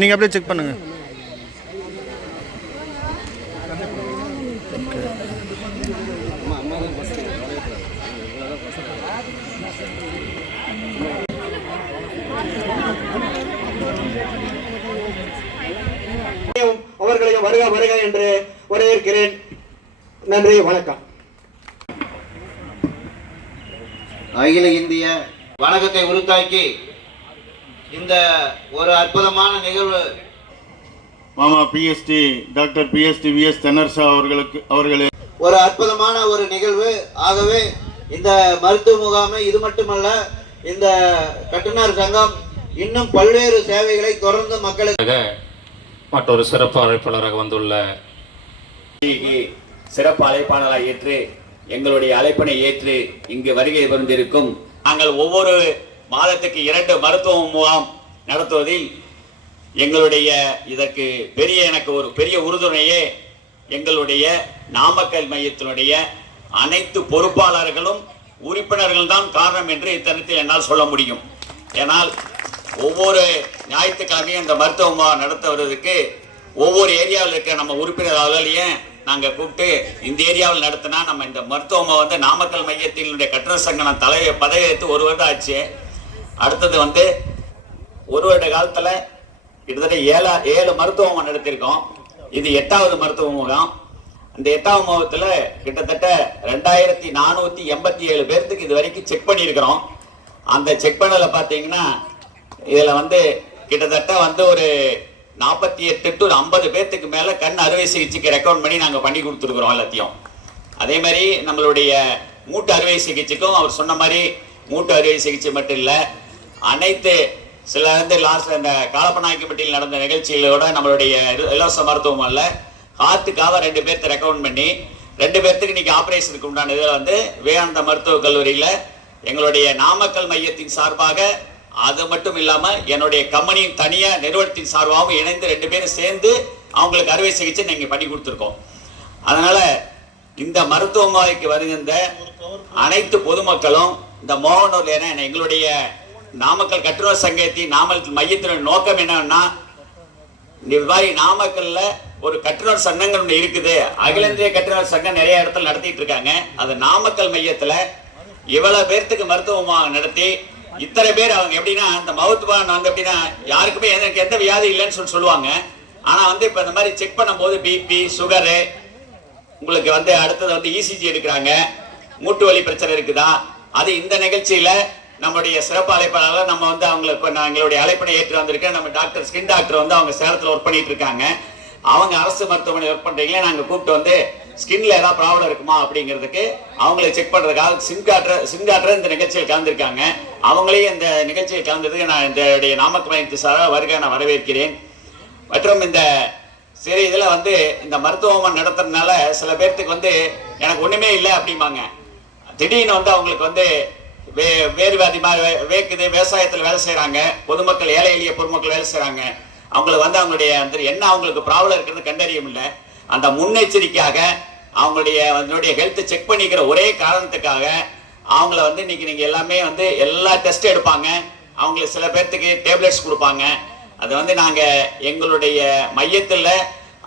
நீங்கள் அப்படியே செக் பண்ணுங்கள். அவர்களையும் வருக வருக என்று வரவேற்கிறேன். நன்றி, வணக்கம். அகில இந்திய வணக்கத்தை உருத்தாக்கி இந்த ஒரு அற்புதமான நிகழ்வு மாமா பிஎஸ்டி டாக்டர் பிஎஸ்டி விஎஸ் தென்னரசா அவர்களே ஒரு அற்புதமான ஒரு நிகழ்வு. ஆகவே இந்த மருத்துவ முகாமை இது மட்டுமல்ல, இந்த கட்டுநர் சங்கம் இன்னும் பல்வேறு சேவைகளை தொடர்ந்து மக்களுக்கு மற்றொரு சிறப்பு அழைப்பாளராக வந்துள்ள சிறப்பு அழைப்பாளராக ஏற்று எங்களுடைய அழைப்பினை ஏற்று இங்கு வருகை புரிந்திருக்கும் நாங்கள் ஒவ்வொரு மாதத்துக்கு 2 மருத்துவ முகாம் நடத்துவதில் எங்களுடைய இதற்கு எனக்கு ஒரு பெரிய உறுதுணையே எங்களுடைய நாமக்கல் மையத்தினுடைய அனைத்து பொறுப்பாளர்களும் உறுப்பினர்கள் தான் காரணம் என்று இத்தருணத்தில் என்னால் சொல்ல முடியும். ஏனால் ஒவ்வொரு ஞாயிற்றுக்கிழமையும் இந்த மருத்துவ முகாம் நடத்துவதற்கு ஒவ்வொரு ஏரியாவில் இருக்க நம்ம உறுப்பினர்களையே நாங்கள் கூப்பிட்டு இந்த ஏரியாவில் நடத்தினா நம்ம இந்த மருத்துவம் வந்து நாமக்கல் மையத்தினுடைய கட்டண சங்கம் பதவியேற்று 1 வருடம் ஆச்சு. அடுத்தது வந்து 1 வருட காலத்தில் கிட்டத்தட்ட 7 மருத்துவம் நடத்தியிருக்கோம். இது 8வது மருத்துவ முகாம். அந்த 8வது முகத்தில் கிட்டத்தட்ட 2487 பேர்த்துக்கு இது வரைக்கும் செக் பண்ணியிருக்கிறோம். அந்த செக் பண்ணல பார்த்தீங்கன்னா இதில் வந்து கிட்டத்தட்ட வந்து ஒரு 48 to 50 பேர்த்துக்கு மேலே கண் அறுவை சிகிச்சைக்கு ரெக்கமெண்ட் பண்ணி கொடுத்துருக்குறோம் எல்லாத்தையும். அதே மாதிரி நம்மளுடைய மூட்டு அறுவை சிகிச்சைக்கும் அவர் சொன்ன மாதிரி மூட்டு அறுவை சிகிச்சை மட்டும் இல்லை, அனைத்து சில வந்து லாஸ்ட் அந்த காலப்பநாயக்கப்பட்டியில் நடந்த நிகழ்ச்சிகளோட நம்மளுடைய இலவச மருத்துவமனையில் ஹார்ட்டுக்காக 2 பேர்த்து ரெக்கமெண்ட் பண்ணி 2 பேர்த்துக்கு இன்னைக்கு ஆப்ரேஷனுக்கு உண்டான இதில் வந்து விவேகானந்தா மருத்துவக் கல்லூரியில் எங்களுடைய நாமக்கல் மையத்தின் சார்பாக, அது மட்டும் இல்லாமல் என்னுடைய கம்பெனியின் தனியார் நிறுவனத்தின் சார்பாகவும் இணைந்து 2 பேரும் சேர்ந்து அவங்களுக்கு அறுவை சிகிச்சை நீங்கள் பண்ணி கொடுத்துருக்கோம். அதனால இந்த மருத்துவமனைக்கு வருகின்ற அனைத்து பொதுமக்களும் இந்த மோகனூர்ல எங்களுடைய நாமக்கல் கட்டுநர் சங்கத்தின் நாமக்கல் மையத்தின் நோக்கம் என்னன்னா, இந்த மாதிரி நாமக்கல்ல ஒரு கட்டுநர் சங்கங்கள் இருக்குது. அகில இந்திய கட்டுநர் சங்கம் நிறைய இடத்துல நடத்திட்டு இருக்காங்க. அது நாமக்கல் மையத்துல இவ்வளவு பேர்த்துக்கு மருத்துவம் நடத்தி இத்தனை பேர் அவங்க எப்படின்னா இந்த மருத்துவம் வந்து எப்படின்னா யாருக்குமே எனக்கு எந்த வியாதி இல்லைன்னு சொல்லுவாங்க. ஆனா வந்து இப்ப இந்த மாதிரி செக் பண்ணும்போது பிபி, சுகரு, உங்களுக்கு வந்து அடுத்தது வந்து இசிஜி எடுக்கிறாங்க, மூட்டு வலி பிரச்சனை இருக்குதா, அது இந்த நிகழ்ச்சியில நம்மளுடைய சிறப்பு அழைப்பாளர் நம்ம வந்து அவங்களுக்கு எங்களுடைய அழைப்பினை ஏற்று வந்திருக்கேன். நம்ம டாக்டர் ஸ்கின் டாக்டர் வந்து அவங்க சேலத்தில் ஒர்க் பண்ணிட்டு இருக்காங்க. அவங்க அரசு மருத்துவமனை ஒர்க் பண்றீங்களே, நாங்கள் கூப்பிட்டு வந்து ஸ்கின்ல ஏதாவது ப்ராப்ளம் இருக்குமா அப்படிங்கிறதுக்கு அவங்களை செக் பண்றதுக்காக ஸ்கின் டாக்டர் இந்த நிகழ்ச்சியில் கலந்துருக்காங்க. அவங்களையும் இந்த நிகழ்ச்சியில் கலந்ததுக்கு நான் இந்த நாமக்கல் மையத்து சாராக வருகை நான் வரவேற்கிறேன். மற்றும் இந்த சரி இதில் வந்து இந்த மருத்துவமனை நடத்துறதுனால சில பேர்த்துக்கு வந்து எனக்கு ஒன்றுமே இல்லை அப்படிம்பாங்க. திடீர்னு வந்து அவங்களுக்கு வந்து வேறுவாதி மாதிரி வேக்குது, விவசாயத்தில் வேலை செய்கிறாங்க, பொதுமக்கள் ஏழை எளிய பொதுமக்கள் வேலை செய்கிறாங்க. அவங்களுக்கு வந்து அவங்களுடைய அந்த என்ன அவங்களுக்கு ப்ராப்ளம் இருக்கிறது கண்டறிய முடியல. அந்த முன்னெச்சரிக்கையாக அவங்களுடைய ஹெல்த்தை செக் பண்ணிக்கிற ஒரே காரணத்துக்காக அவங்கள வந்து இன்னைக்கு நீங்கள் எல்லாமே வந்து எல்லா டெஸ்ட்டும் எடுப்பாங்க. அவங்களுக்கு சில பேர்த்துக்கு டேப்லெட்ஸ் கொடுப்பாங்க. அது வந்து நாங்கள் எங்களுடைய மையத்தில்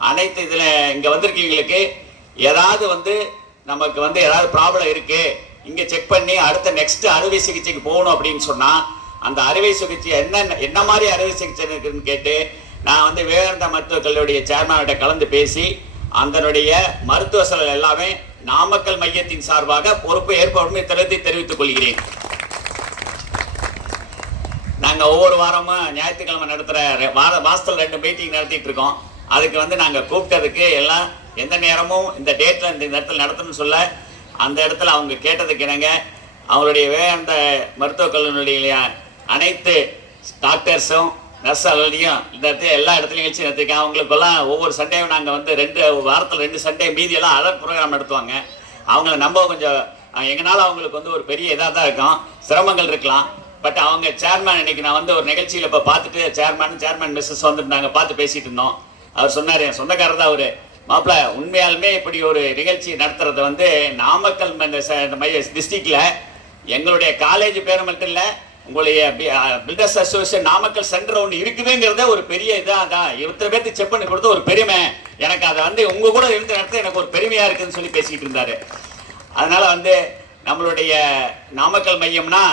அனைத்து இதில் இங்கே வந்திருக்கீங்களுக்கு ஏதாவது வந்து நமக்கு வந்து ஏதாவது ப்ராப்ளம் இருக்குது, இங்கே செக் பண்ணி அடுத்த நெக்ஸ்ட் அறுவை சிகிச்சைக்கு போகணும் அப்படின்னு சொன்னால் அந்த அறுவை சிகிச்சை என்ன மாதிரி அறுவை சிகிச்சை இருக்குதுன்னு கேட்டு நான் வந்து விவேகானந்தா மருத்துவக் கல்லூரிய சேர்மன்கிட்ட கலந்து பேசி அதனுடைய மருத்துவ செலவு எல்லாமே நாமக்கல் மையத்தின் சார்பாக பொறுப்பு ஏற்படும் தெரிவித்துக் கொள்கிறேன். நாங்கள் ஒவ்வொரு வாரமும் ஞாயிற்றுக்கிழமை நடத்துகிற மாதத்தில் 2 மீட்டிங் நடத்திட்டு இருக்கோம். அதுக்கு வந்து நாங்கள் கூப்பிட்டதுக்கு எல்லாம் எந்த நேரமும் இந்த டேட்டில் இந்த இடத்துல நடத்தணும்னு சொல்ல அந்த இடத்துல அவங்க கேட்டதுக்கு என்னங்க அவங்களுடைய விவேகானந்தா மருத்துவக் கல்லூரியுடைய அனைத்து டாக்டர்ஸும் நர்ஸாலையும் இந்த இடத்துல எல்லா இடத்துலையும் நிகழ்ச்சி நடத்திருக்காங்க. அவங்களுக்கெல்லாம் ஒவ்வொரு சண்டேயும் நாங்கள் வந்து வாரத்தில் 2 சண்டே மீதியெல்லாம் அலர்ட் ப்ரோக்ராம் நடத்துவாங்க. அவங்கள நம்ம கொஞ்சம் எங்களால் அவங்களுக்கு வந்து ஒரு பெரிய இதாக தான் இருக்கும், சிரமங்கள் இருக்கலாம். பட் அவங்க சேர்மேன் இன்னைக்கு நான் வந்து ஒரு நிகழ்ச்சியில் இப்போ பார்த்துட்டு சேர்மேன் மிஸ்ஸஸ் வந்துட்டு நாங்கள் பார்த்து பேசிகிட்டு இருந்தோம். அவர் சொன்னார், என் சொந்தக்காரர் தான் அவர், மாப்பிள்ள உண்மையாலுமே இப்படி ஒரு நிகழ்ச்சி நடத்துறது வந்து நாமக்கல் டிஸ்ட்ரிக்டில் எங்களுடைய காலேஜ் பேர் மட்டும் இல்லை, உங்களுடைய பில்டர்ஸ் அசோசியேஷன் நாமக்கல் சென்டர் ஒன்று இருக்குதுங்கிறத ஒரு பெரிய இதாக தான் இத்தனை பேருக்கு செக் பண்ணி கொடுத்த ஒரு பெருமை. எனக்கு அதை வந்து உங்க கூட இருந்த இடத்துல எனக்கு ஒரு பெருமையா இருக்குன்னு சொல்லி பேசிக்கிட்டு இருந்தாரு. அதனால வந்து நம்மளுடைய நாமக்கல் மையம்னா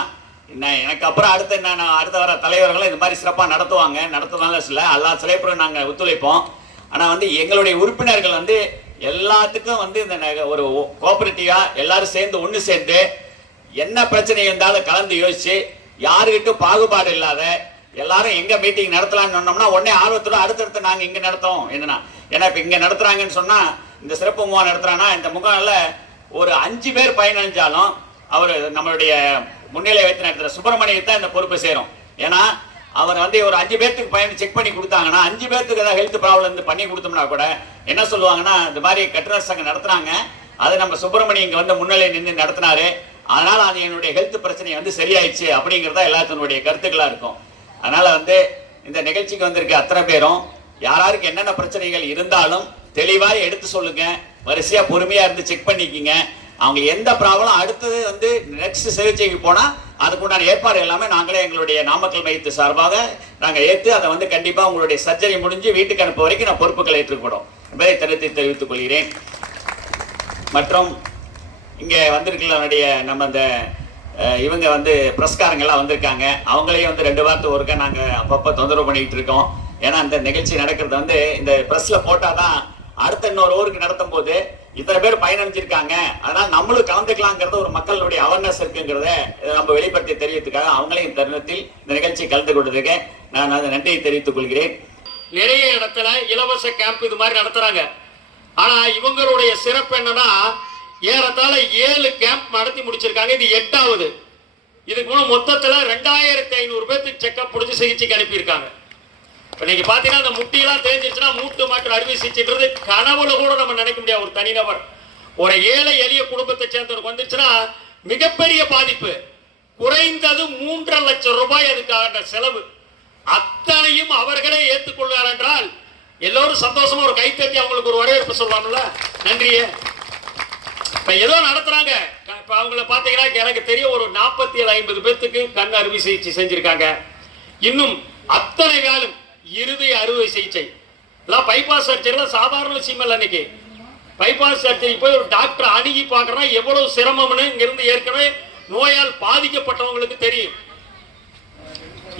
எனக்கு அப்புறம் அடுத்த வர தலைவர்களும் இந்த மாதிரி சிறப்பாக நடத்துவாங்க சில எல்லா சிலைப்புறம் நாங்கள் ஒத்துழைப்போம். ஆனால் வந்து எங்களுடைய உறுப்பினர்கள் வந்து எல்லாத்துக்கும் வந்து இந்த ஒரு கோஆபரேட்டிவா எல்லாரும் சேர்ந்து ஒன்று சேர்ந்து என்ன பிரச்சனை இருந்தாலும் கலந்து யோசிச்சு யாருக்கிட்டும் பாகுபாடு இல்லாத எல்லாரும் எங்க மீட்டிங் நடத்தலாம்னு சொன்னோம்னா உடனே ஆர்வத்தோட அடுத்தடுத்து நாங்கள் இங்கே நடத்தோம். ஏன்னா இப்போ இங்கே நடத்துறாங்கன்னு சொன்னா இந்த சிறப்பு முகாம் நடத்துறாங்கன்னா இந்த முகாம்ல ஒரு 5 பேர் பயனடைஞ்சாலும் அவர் நம்மளுடைய முன்னிலை வைத்து நடத்துற சுப்பிரமணியத்தை தான் இந்த பொறுப்பு சேரும். ஏன்னா அவர் வந்து ஒரு 5 பேர்த்துக்கு பயணம் செக் பண்ணி கொடுத்தாங்கன்னா 5 பேர்த்துக்கு ஏதாவது ஹெல்த் ப்ராப்ளம் இருந்து பண்ணி கொடுத்தோம்னா கூட என்ன சொல்லுவாங்கன்னா இந்த மாதிரி கட்டுநர் சங்கம் நடத்துறாங்க, அது நம்ம சுப்பிரமணியம் இங்கே வந்து முன்னிலை நின்று நடத்தினாரு, அதனால அது என்னுடைய ஹெல்த் பிரச்சனை வந்து சரியாயிடுச்சு அப்படிங்கிறதா எல்லாத்தினுடைய கருத்துக்களா இருக்கும். அதனால வந்து இந்த நிகழ்ச்சிக்கு வந்திருக்க அத்தனை பேரும் யாராருக்கு என்னென்ன பிரச்சனைகள் இருந்தாலும் தெளிவாக எடுத்து சொல்லுங்க, வரிசையா பொறுமையா இருந்து செக் பண்ணிக்கிங்க. அவங்க எந்த ப்ராப்ளம் அடுத்தது வந்து நெக்ஸ்ட் சிகிச்சைக்கு போனா அதுக்குண்டான ஏற்பாடு எல்லாமே நாங்களே எங்களுடைய நாமக்கல் மையத்து சார்பாக நாங்கள் ஏற்று அதை வந்து கண்டிப்பா உங்களுடைய சர்ஜரி முடிஞ்சு வீட்டுக்கு அனுப்ப வரைக்கும் நான் பொறுப்புகளை ஏற்றுக்கூடும் என்பதை தெரிவித்துக் கொள்கிறேன். மற்றும் இங்கே வந்திருக்கக்கூடிய நம்ம இந்த இவங்க வந்து பிரஸ்காரங்கள்லாம் வந்திருக்காங்க, அவங்களையும் வந்து 2 வாரத்தை ஒருக்க நாங்கள் அப்பப்போ தொந்தரவு பண்ணிக்கிட்டு இருக்கோம். ஏன்னா இந்த நிகழ்ச்சி நடக்கிறது வந்து இந்த ப்ரெஸ்ல போட்டாதான் அடுத்த இன்னொரு ஊருக்கு நடத்தும் போது இத்தனை பேர் பயனடைஞ்சிருக்காங்க, அதனால நம்மளும் கலந்துக்கலாங்கிறது ஒரு மக்களுடைய அவேர்னஸ் இருக்குங்கிறத நம்ம வெளிப்படுத்தி தெரிவித்துக்காக அவங்களையும் தருணத்தில் இந்த நிகழ்ச்சி கலந்து கொண்டதுக்கு நான் அதை நன்றியை தெரிவித்துக் கொள்கிறேன். நிறைய இடத்துல இலவச கேம்ப் இது மாதிரி நடத்துறாங்க. ஆனா இவங்களுடைய சிறப்பு என்னன்னா ஏறத்தாழ 7 கேம்ப் நடத்தி முடிச்சிருக்காங்க, இது 8வது. இதுக்கு முன்ன மொத்தத்துல 2500 பேருக்கு செக்அப் முடிச்சு சிகிச்சைக்கு அனுப்பியிருக்காங்க. இப்போ நீங்க பாத்தீங்கன்னா அந்த முட்டியெல்லாம் தேஞ்சிருச்சுன்னா மூட்டு மாற்று அறுவை சிகிச்சைன்றது கனவுல கூட நம்ம நினைக்க முடியாது. ஒரு தனிநபர் ஒரு ஏழை எளிய குடும்பத்தை சேர்ந்தவருக்கு வந்துச்சுன்னா மிகப்பெரிய பாதிப்பு. குறைந்தது 3.5 லட்சம் ரூபாய் அதுக்கான செலவு. அத்தனையும் அவர்களே ஏற்றுக்கொள்வார் என்றால் எல்லோரும் சந்தோஷமா ஒரு கைத்தட்டி அவங்களுக்கு ஒரு வரவேற்பு சொல்லலாம்ல. நன்றியே. இப்ப ஏதோ நடத்துறாங்க. இப்ப அவங்கள பாத்தீங்கன்னா எனக்கு தெரிய ஒரு 47-50 பேத்துக்கு கண் அறுவை சிகிச்சை செஞ்சிருக்காங்க. இன்னும் அத்தனை காலம் இருதய அறுவை சிகிச்சை எல்லாம் பைபாஸ் சர்ஜரிலாம் சாதாரண விஷயம் இல்லை. இன்னைக்கு பைபாஸ் சர்ஜரி போய் ஒரு டாக்டர் அணுகி பார்க்கறா எவ்வளவு சிரமம்னு இங்கிருந்து ஏற்கனவே நோயால் பாதிக்கப்பட்டவங்களுக்கு தெரியும்.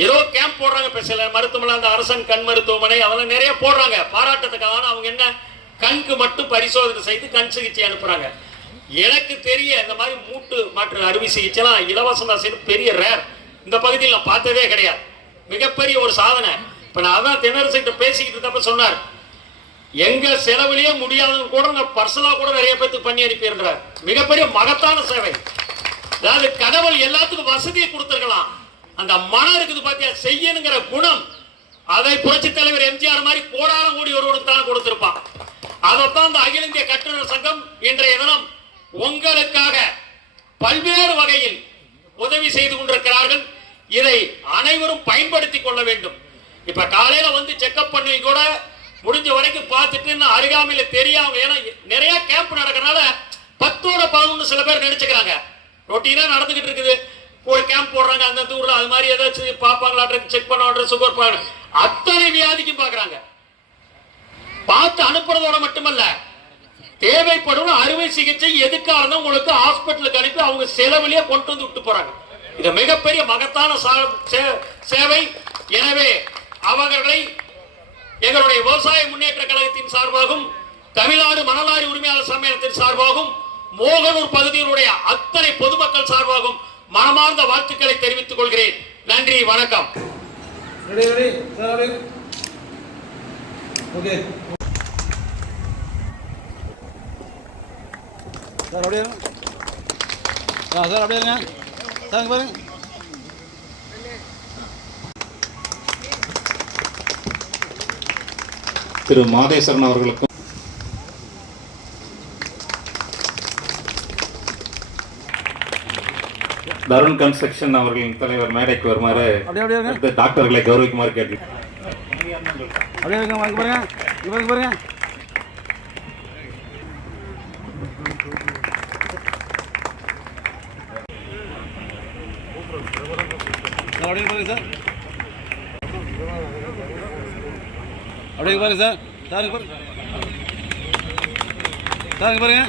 ஏதோ கேம்ப் போடுறாங்க. இப்ப சில மருத்துவமனை அந்த அரசன் கண் மருத்துவமனை அதெல்லாம் நிறைய போடுறாங்க பாராட்டத்துக்காக. அவங்க என்ன கண்ணுக்கு மட்டும் பரிசோதனை செய்து கண் சிகிச்சை அனுப்புறாங்க. எனக்கு தெரிய இந்த மாதிரி மூட்டு மாற்று அறுவை சிகிச்சைலாம் இலவசமா செய்து பெரிய ரேர் இந்த பகுதியில் நான் பார்த்ததே கிடையாது. மிகப்பெரிய ஒரு சாதனை. இப்ப நான் அதான் தென்னரசு பேசிக்கிட்டு இருந்தப்ப சொன்னார், எங்க செலவுலயே முடியாதவங்க கூட நான் பர்சனலா கூட நிறைய பேருக்கு பண்ணி அனுப்பிடுறார். மிகப்பெரிய மகத்தான சேவை. அதாவது கடவுள் எல்லாத்துக்கும் வசதியை கொடுத்துருக்கலாம், அந்த மனம் இருக்குது பாத்தியா செய்யணுங்கிற குணம் அதை புரட்சி தலைவர் எம்ஜிஆர் மாதிரி கோடான கோடி ஒருவருக்கு தான் கொடுத்திருப்பான். அதைத்தான் இந்த அகில இந்திய கட்டுநர் சங்கம் இன்றைய தினம் உங்களுக்காக பல்வேறு வகையில் உதவி செய்து கொண்டிருக்கிறார்கள். இதை அனைவரும் பயன்படுத்திக் கொள்ள வேண்டும். இப்ப காலையில வந்து செக்அப் பண்ணி கூட முடிஞ்ச வரைக்கும் பார்த்துட்டு அருகாமையில தெரியாம, ஏன்னா நிறைய கேம்ப் நடக்கிறனால 10ஓட 11 சில பேர் நினைச்சுக்கிறாங்க. ரொட்டீனா நடந்துகிட்டு இருக்குது. ஒரு கேம்ப் போடுறாங்க அந்த ஊர்ல, அது மாதிரி ஏதாச்சும் பாப்பாங்களா செக் பண்ண சுகர் அத்தனை வியாதிக்கும் பாக்குறாங்க. பார்த்து அனுப்புறதோட மட்டுமல்ல, தேவைப்படும் அறுவை சிகிச்சை எதுக்காக உங்களுக்கு ஹாஸ்பிட்டலுக்கு அனுப்பி அவங்க செலவுலயே கொண்டு வந்து விட்டு போறாங்க. இது மிகப்பெரிய மகத்தான சேவை. எனவே அவர்களை எங்களுடைய விவசாய முன்னேற்ற கழகத்தின் சார்பாகவும் தமிழ்நாடு மணலாரி உரிமையாளர் சம்மேளனத்தின் சார்பாகவும் மோகனூர் பகுதியினுடைய அத்தனை பொதுமக்கள் சார்பாகவும் மனமார்ந்த வாழ்த்துக்களை தெரிவித்துக் கொள்கிறேன். நன்றி, வணக்கம். திரு மாதேஸ்வரன் அவர்களுக்கும் தருண் கன்ஸ்ட்ரக்ஷன் அவர்களின் தலைவர் மேடைக்கு வருமாறு டாக்டர்களை கௌரவிக்குமாறு கேட்டு பாருங்க சார். அப்படியே பாருங்க சார். சார் பாருங்க. சார் பாருங்க.